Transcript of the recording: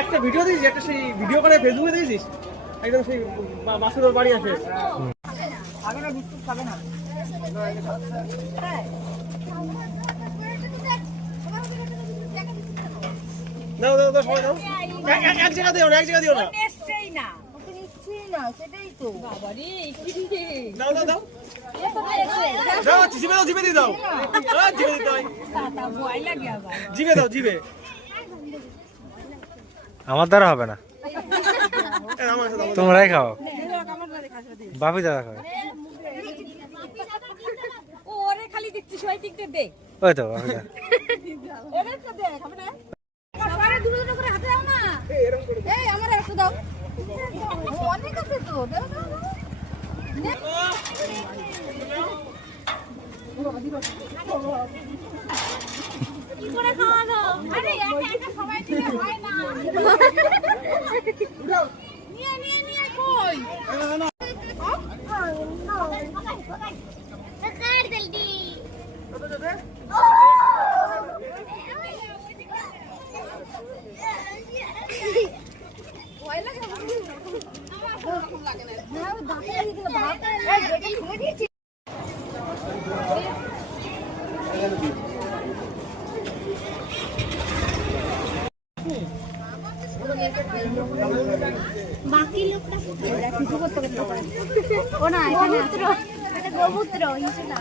একটা ভিডিও দিয়েছিস, একটা সেই ভিডিও করে ফেসবুকে দিয়েছিস, একদম সেই বাসুর বাড়ি আসে। দাও দাও দাও, সবাই দাও। এক জায়গা দিও না, এক জায়গা দিও না। দাও দাও দাও দাও, জিভে দাও, জিভে দিয়ে দাও, জিভে দিতে হয়, জিভে দাও, জিভে। আমার দ্বারা হবে না, তোমরাই খাও, বাপি দাদা খাও। ওই তো বাপি দাদা। বাকি লোকটা কিছু করতে পারে ও না, এখানে গোমূত্র হিসেবে